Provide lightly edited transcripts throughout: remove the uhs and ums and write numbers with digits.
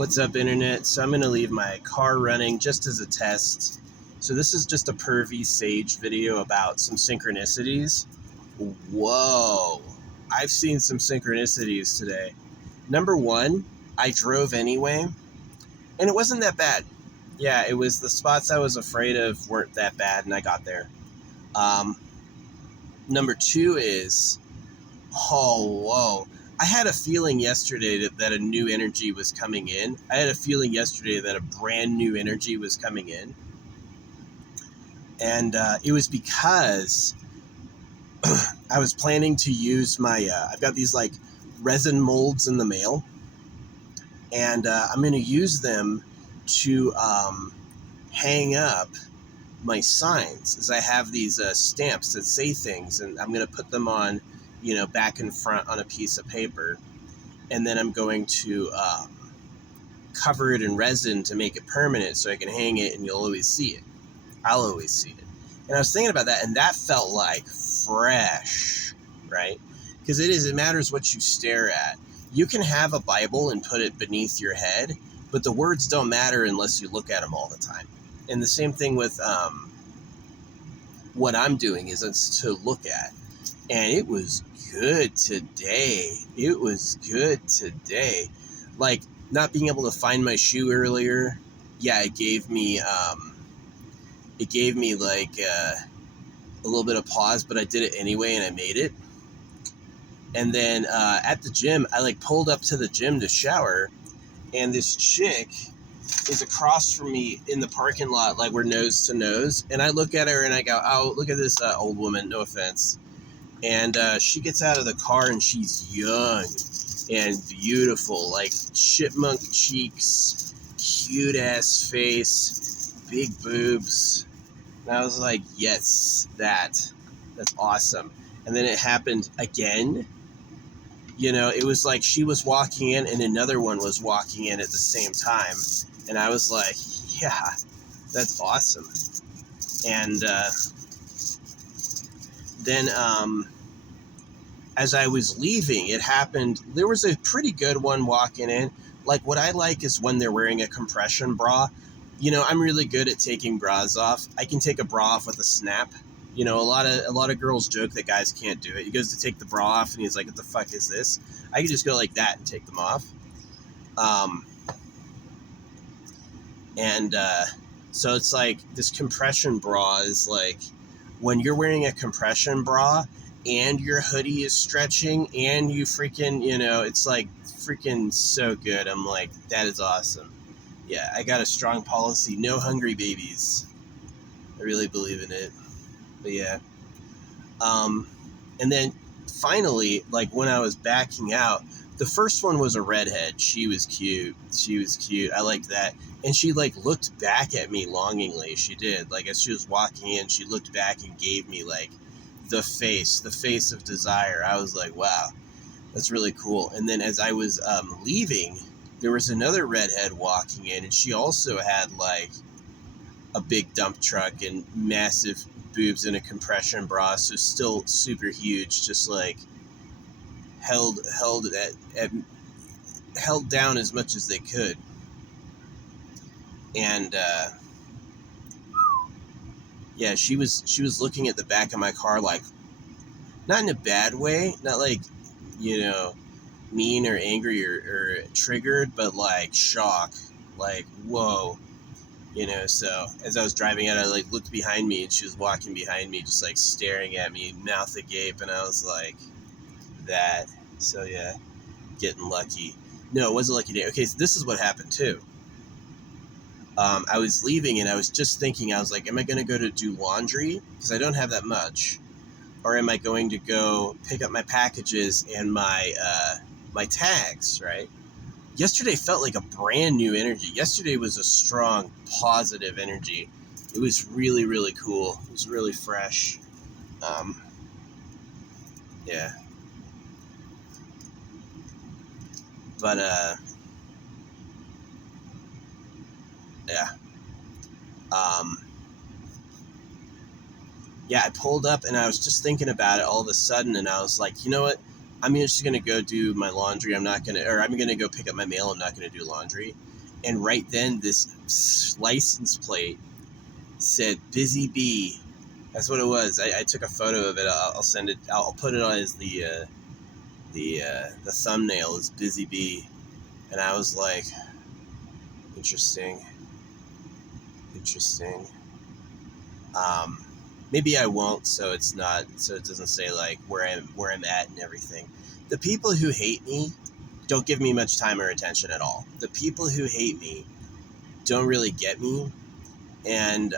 What's up, internet? So I'm going to leave my car running just as a test. So this is just a pervy sage video about some synchronicities. Whoa, I've seen some synchronicities today. Number one, I drove anyway, and it wasn't that bad. Yeah, it was the spots I was afraid of weren't that bad, and I got there. Number two is, oh, whoa. I had a feeling yesterday that a new energy was coming in. I had a feeling yesterday that a brand new energy was coming in. And it was because I was planning to use my, I've got these like resin molds in the mail. And I'm going to use them to hang up my signs, as I have these stamps that say things, and I'm going to put them on, back and front on a piece of paper. And then I'm going to cover it in resin to make it permanent so I can hang it and you'll always see it. I'll always see it. And I was thinking about that, and that felt like fresh, right? Because it matters what you stare at. You can have a Bible and put it beneath your head, but the words don't matter unless you look at them all the time. And the same thing with what I'm doing is it's to look at. And it was good today. It was good today. Like, not being able to find my shoe earlier, yeah, it gave me like a little bit of pause, but I did it anyway and I made it. And then at the gym, I like pulled up to the gym to shower, and this chick is across from me in the parking lot, like we're nose to nose. And I look at her and I go, oh, look at this old woman, no offense. And she gets out of the car and she's young and beautiful, like chipmunk cheeks, cute ass face, big boobs. And I was like, yes, that's awesome. And then it happened again. It was like she was walking in and another one was walking in at the same time. And I was like, yeah, that's awesome. And then as I was leaving, it happened. There was a pretty good one walking in. Like, what I like is when they're wearing a compression bra. I'm really good at taking bras off. I can take a bra off with a snap. A lot of girls joke that guys can't do it. He goes to take the bra off and he's like, what the fuck is this? I can just go like that and take them off. So it's like this compression bra is like when you're wearing a compression bra and your hoodie is stretching and you freaking, it's like freaking so good. I'm like, that is awesome. Yeah, I got a strong policy. No hungry babies. I really believe in it. But yeah. And then finally, like when I was backing out, the first one was a redhead. She was cute. I liked that. And she like looked back at me longingly. She did. Like as she was walking in, she looked back and gave me like the face of desire. I was like, wow, that's really cool. And then as I was leaving, there was another redhead walking in, and she also had like a big dump truck and massive boobs and a compression bra, so still super huge, just like held down as much as they could. And yeah, she was looking at the back of my car, like not in a bad way, not like mean or angry or triggered, but like shock, like whoa. So as I was driving out, I like looked behind me and she was walking behind me, just like staring at me, mouth agape. And I was like, that. So yeah, getting lucky. No, it wasn't lucky day. Okay, so this is what happened too. I was leaving and I was just thinking, I was like, am I going to go to do laundry? Because I don't have that much. Or am I going to go pick up my packages and my tags, right? Yesterday felt like a brand new energy. Yesterday was a strong, positive energy. It was really, really cool. It was really fresh. Yeah. But, yeah. Yeah, I pulled up and I was just thinking about it all of a sudden, and I was like, you know what? I'm just gonna go do my laundry. I'm gonna go pick up my mail. I'm not gonna do laundry. And right then, this license plate said "Busy Bee." That's what it was. I took a photo of it. I'll send it. I'll put it on as the thumbnail is "Busy Bee," and I was like, interesting. Um, Maybe I won't, so it's not, so it doesn't say like where I'm at and everything. The people who hate me don't give me much time or attention at all. The people who hate me don't really get me, and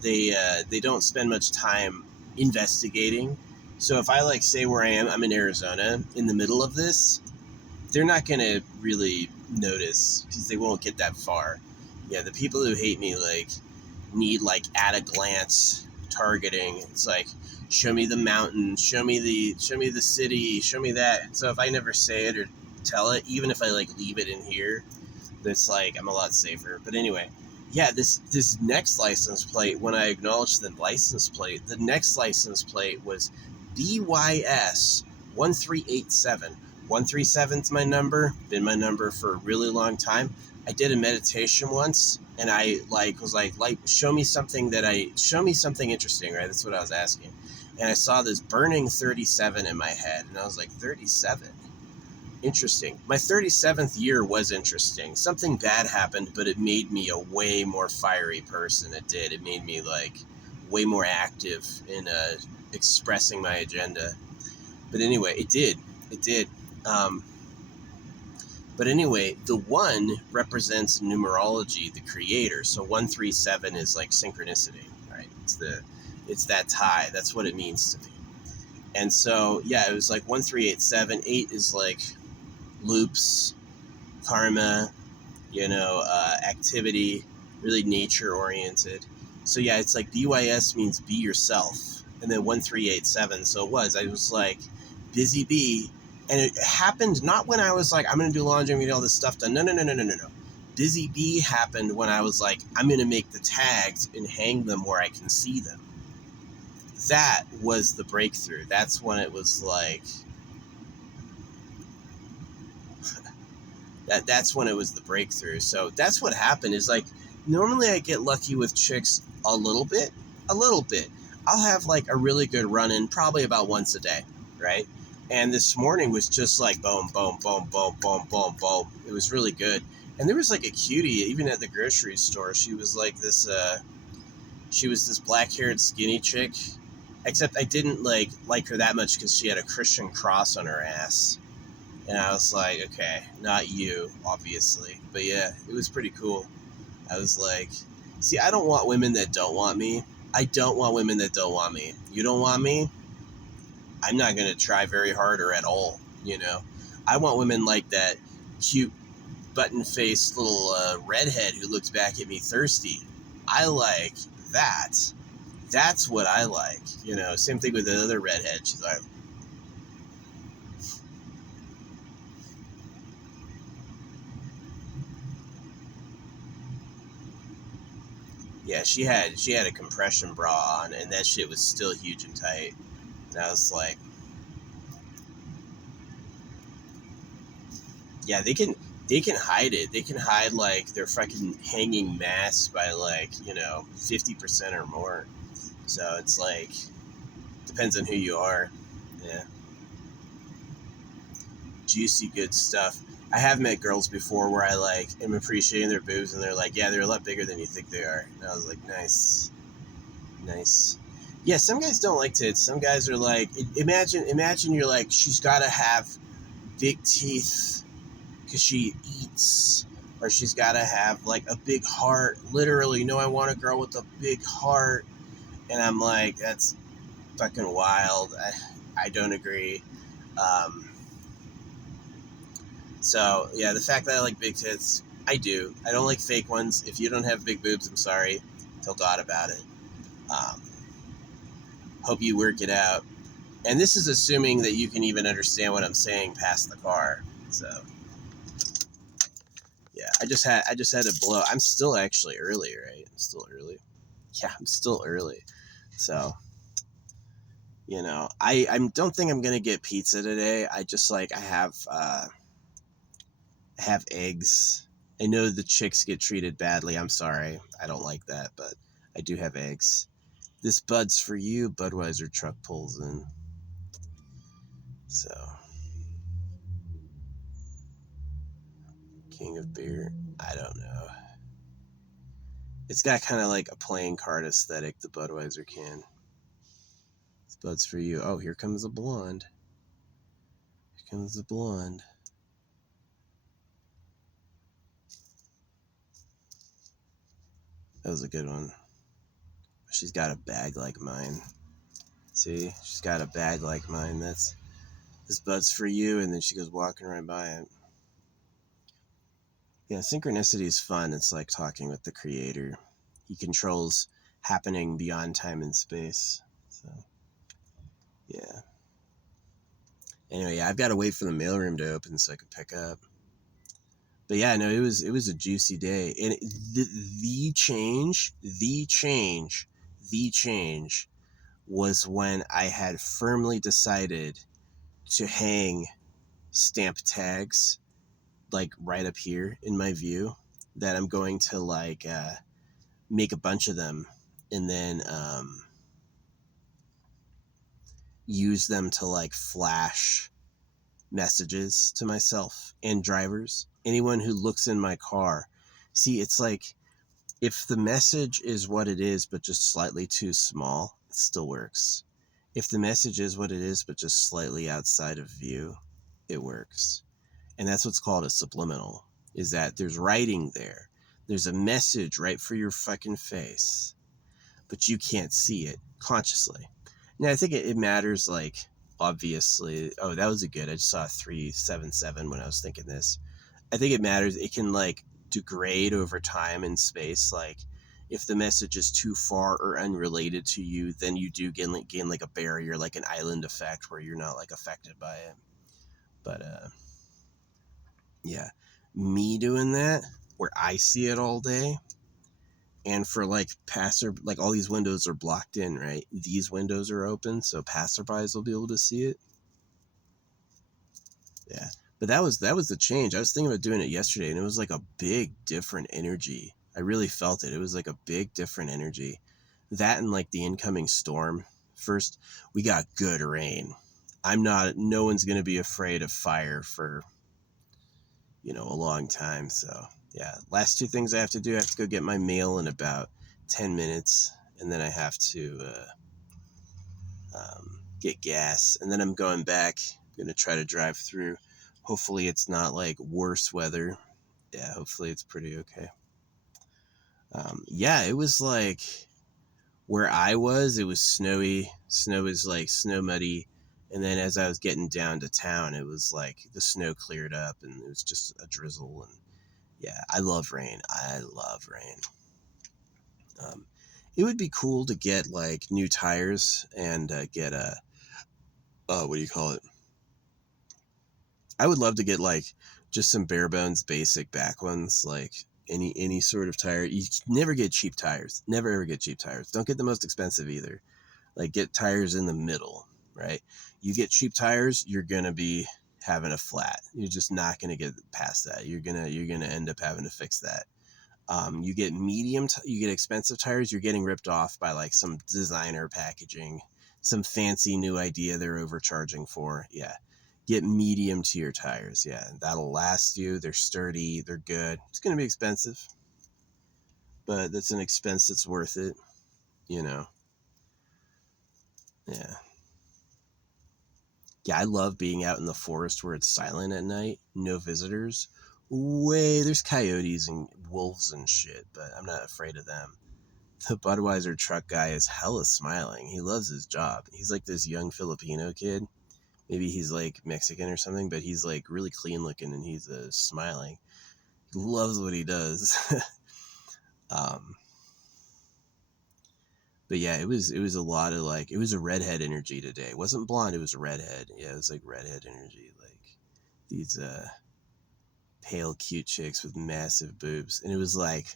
they don't spend much time investigating. So if I like say where I am, I'm in Arizona in the middle of this, they're not gonna really notice because they won't get that far. Yeah, the people who hate me like need like at a glance targeting. It's like show me the mountain, show me the city, show me that. And so if I never say it or tell it, even if I like leave it in here, it's like I'm a lot safer. But anyway, yeah, this next license plate, when I acknowledged the license plate, the next license plate was BYS 1387. 137's my number, been my number for a really long time. I did a meditation once, and I was like show me something interesting, right? That's what I was asking. And I saw this burning 37 in my head, and I was like, 37? Interesting. My 37th year was interesting. Something bad happened, but it made me a way more fiery person. It did. It made me like way more active in expressing my agenda. But anyway, it did. It did. Um, but anyway, the one represents numerology, the creator. So 137 is like synchronicity, right? It's that tie. That's what it means to me. And so yeah, it was like 1387. 8 is like loops, karma, activity, really nature oriented. So yeah, it's like BYS means be yourself, and then 1387. So I was like busy bee, and it happened not when I was like I'm gonna do laundry, I'm gonna get all this stuff done. No. Busy bee happened when I was like I'm gonna make the tags and hang them where I can see them. That was the breakthrough. That's when it was like that's when it was the breakthrough. So that's what happened is like normally I get lucky with chicks a little bit. I'll have like a really good run in probably about once a day, right? And this morning was just like boom, boom, boom, boom, boom, boom, boom. It was really good. And there was like a cutie even at the grocery store. She was like this black-haired skinny chick. Except I didn't like her that much because she had a Christian cross on her ass. And I was like, okay, not you, obviously. But yeah, it was pretty cool. I was like, see, I don't want women that don't want me. I don't want women that don't want me. You don't want me? I'm not going to try very hard or at all, I want women like that cute, button-faced little redhead who looks back at me thirsty. I like that. That's what I like. Same thing with the other redhead. She's like, yeah, she had a compression bra on, and that shit was still huge and tight. And I was like, yeah, they can hide it. They can hide like their fucking hanging mass by like 50% or more. So it's like depends on who you are. Yeah, juicy good stuff. I have met girls before where I like am appreciating their boobs, and they're like, yeah, they're a lot bigger than you think they are. And I was like, nice. Nice. Yeah, some guys don't like tits. Some guys are like, imagine you're like, she's got to have big teeth because she eats, or she's got to have like a big heart. Literally, I want a girl with a big heart, and I'm like, that's fucking wild. I don't agree. Um, so yeah, the fact that I like big tits, I do. I don't like fake ones. If you don't have big boobs, I'm sorry. Tell God about it. Um, Hope you work it out. And this is assuming that you can even understand what I'm saying past the car. So yeah, I just had to blow. I'm still actually early, right? I'm still early. Yeah, I'm still early. So I don't think I'm gonna get pizza today. I just like I have eggs. I know the chicks get treated badly. I'm sorry. I don't like that, but I do have eggs. This Bud's for you. Budweiser truck pulls in. So, King of Beer. I don't know. It's got kind of like a playing card aesthetic, the Budweiser can. This Bud's for you. Oh, here comes a blonde. Here comes the blonde. That was a good one. She's got a bag like mine. See? She's got a bag like mine. This Bud's for you, and then she goes walking right by it. Yeah, synchronicity is fun. It's like talking with the creator. He controls happening beyond time and space. So, yeah. Anyway, yeah, I've got to wait for the mailroom to open so I can pick up. But yeah, no, it was a juicy day, and the change was when I had firmly decided to hang stamp tags like right up here in my view, that I'm going to like make a bunch of them and then use them to like flash messages to myself and drivers. Anyone who looks in my car. See, it's like if the message is what it is, but just slightly too small, it still works. If the message is what it is, but just slightly outside of view, it works. And that's what's called a subliminal, is that there's writing there. There's a message right for your fucking face, but you can't see it consciously. Now, I think it matters, like, obviously. Oh, that was a good. I just saw 377 when I was thinking this. I think it matters. It can, like, degrade over time and space. Like, if the message is too far or unrelated to you, then you do gain like a barrier, like an island effect where you're not, like, affected by it. But, yeah, me doing that where I see it all day, and for like like all these windows are blocked in, right? These windows are open, so passerbys will be able to see it. Yeah, but that was the change. I was thinking about doing it yesterday, and it was like a big different energy. I really felt it. It was like a big different energy. That and like the incoming storm. First, we got good rain. No one's gonna be afraid of fire for a long time. So yeah, last two things I have to do. I have to go get my mail in about 10 minutes, and then I have to get gas, and then I'm going back. I'm gonna try to drive through. Hopefully it's not like worse weather. Yeah, hopefully it's pretty okay. Yeah, it was like where I was, it was snowy. Snow is like snow muddy. And then as I was getting down to town, it was like the snow cleared up and it was just a drizzle. And yeah, I love rain. I love rain. It would be cool to get like new tires and get a, what do you call it? I would love to get like just some bare bones basic back ones, like any sort of tire. You never get cheap tires. Never ever get cheap tires. Don't get the most expensive either. Like get tires in the middle, right? You get cheap tires, you're gonna be having a flat. You're just not gonna get past that. You're gonna end up having to fix that. You get you get expensive tires, you're getting ripped off by like some designer packaging, some fancy new idea they're overcharging for. Yeah. Get medium tier tires. Yeah. That'll last you. They're sturdy. They're good. It's going to be expensive, but that's an expense that's worth it, you know? Yeah. Yeah. I love being out in the forest where it's silent at night, no visitors. There's coyotes and wolves and shit, but I'm not afraid of them. The Budweiser truck guy is hella smiling. He loves his job. He's like this young Filipino kid. Maybe he's like Mexican or something, but he's like really clean looking and he's smiling. He loves what he does. um, but yeah, it was a lot of like, it was a redhead energy today. It wasn't blonde, it was a redhead. Yeah, it was like redhead energy. Like these pale, cute chicks with massive boobs. And it was like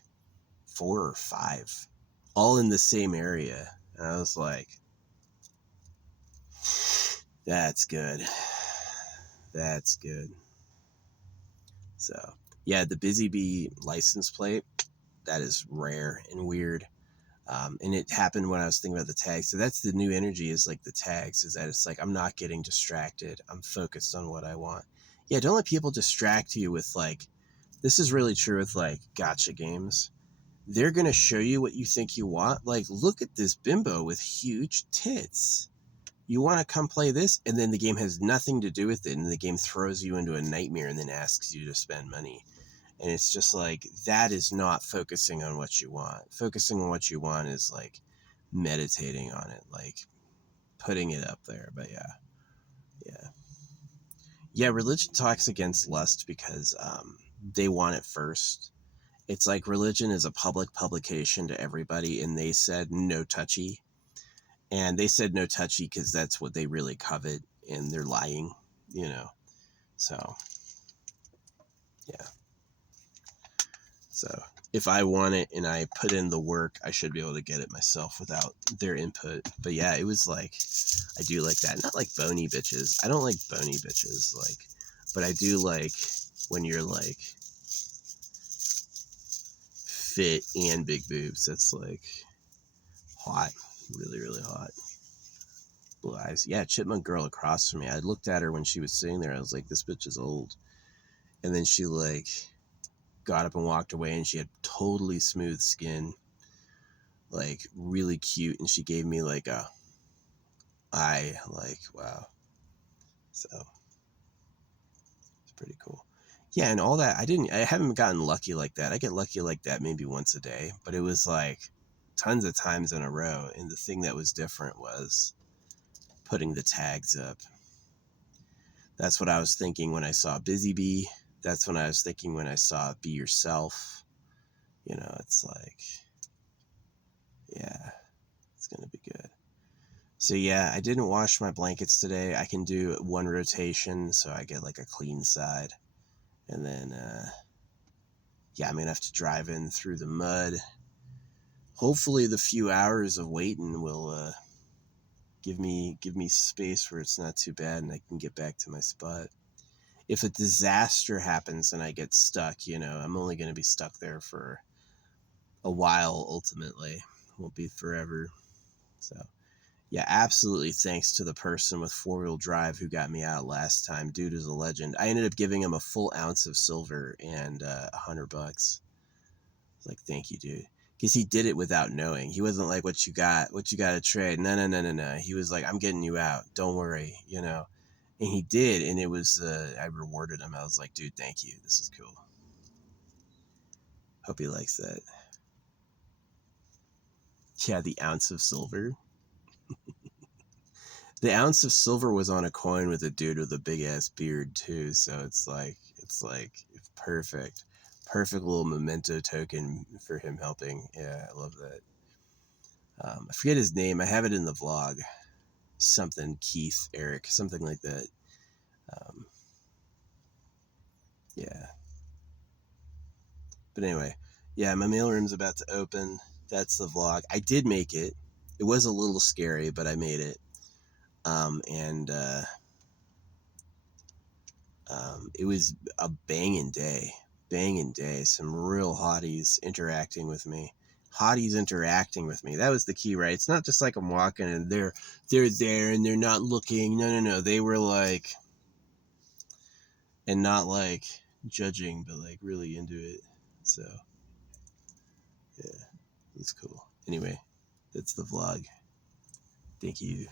4 or 5, all in the same area. And I was like, That's good. That's good. So, yeah, the Busy Bee license plate, that is rare and weird. And it happened when I was thinking about the tags. So that's the new energy, is like the tags, is that it's like I'm not getting distracted. I'm focused on what I want. Yeah, don't let people distract you with like, this is really true with like gotcha games. They're going to show you what you think you want. Like, look at this bimbo with huge tits. You want to come play this? And then the game has nothing to do with it. And the game throws you into a nightmare and then asks you to spend money. And it's just like, that is not focusing on what you want. Focusing on what you want is like meditating on it, like putting it up there. But yeah, yeah. Yeah, religion talks against lust because they want it first. It's like religion is a public publication to everybody, and they said no touchy. And they said no touchy because that's what they really covet, and they're lying, you know. So, yeah. So if I want it and I put in the work, I should be able to get it myself without their input. But yeah, it was like, I do like that. Not like bony bitches. I don't like bony bitches, like, but I do like when you're like fit and big boobs. That's like hot, really, really hot. Blue eyes. Yeah, chipmunk girl across from me. I looked at her when she was sitting there. I was like, this bitch is old. And then she like got up and walked away, and she had totally smooth skin, like really cute, and she gave me like a eye, like wow. So it's pretty cool. Yeah, and all that, I haven't gotten lucky like that. I get lucky like that maybe once a day, but it was like tons of times in a row. And the thing that was different was putting the tags up. That's what I was thinking when I saw Busy Bee. That's when I was thinking when I saw Be Yourself. You know, it's like, yeah, it's gonna be good. So yeah, I didn't wash my blankets today. I can do one rotation, so I get like a clean side. And then, yeah, I'm going to have to drive in through the mud. Hopefully the few hours of waiting will give me space where it's not too bad and I can get back to my spot. If a disaster happens and I get stuck, you know, I'm only going to be stuck there for a while ultimately. It won't be forever. So yeah, absolutely thanks to the person with four-wheel drive who got me out last time. Dude is a legend. I ended up giving him a full ounce of silver and $100. Like, thank you, dude. Because he did it without knowing. He wasn't like, what you got to trade. No, no, no, no, no. He was like, I'm getting you out. Don't worry, you know. And he did, and it was, I rewarded him. I was like, dude, thank you. This is cool. Hope he likes that. Yeah, the ounce of silver. The ounce of silver was on a coin with a dude with a big ass beard too, so it's perfect. Perfect little memento token for him helping. Yeah, I love that. I forget his name. I have it in the vlog. Something Keith, Eric, something like that. Um, yeah. But anyway, yeah, my mailroom's about to open. That's the vlog. I did make it. It was a little scary, but I made it. And it was a banging day. Banging day. Some real hotties interacting with me. Hotties interacting with me. That was the key, right? It's not just like I'm walking and they're there and they're not looking. No, no, no. They were like, and not like judging, but like really into it. So yeah, it's cool. Anyway, that's the vlog. Thank you.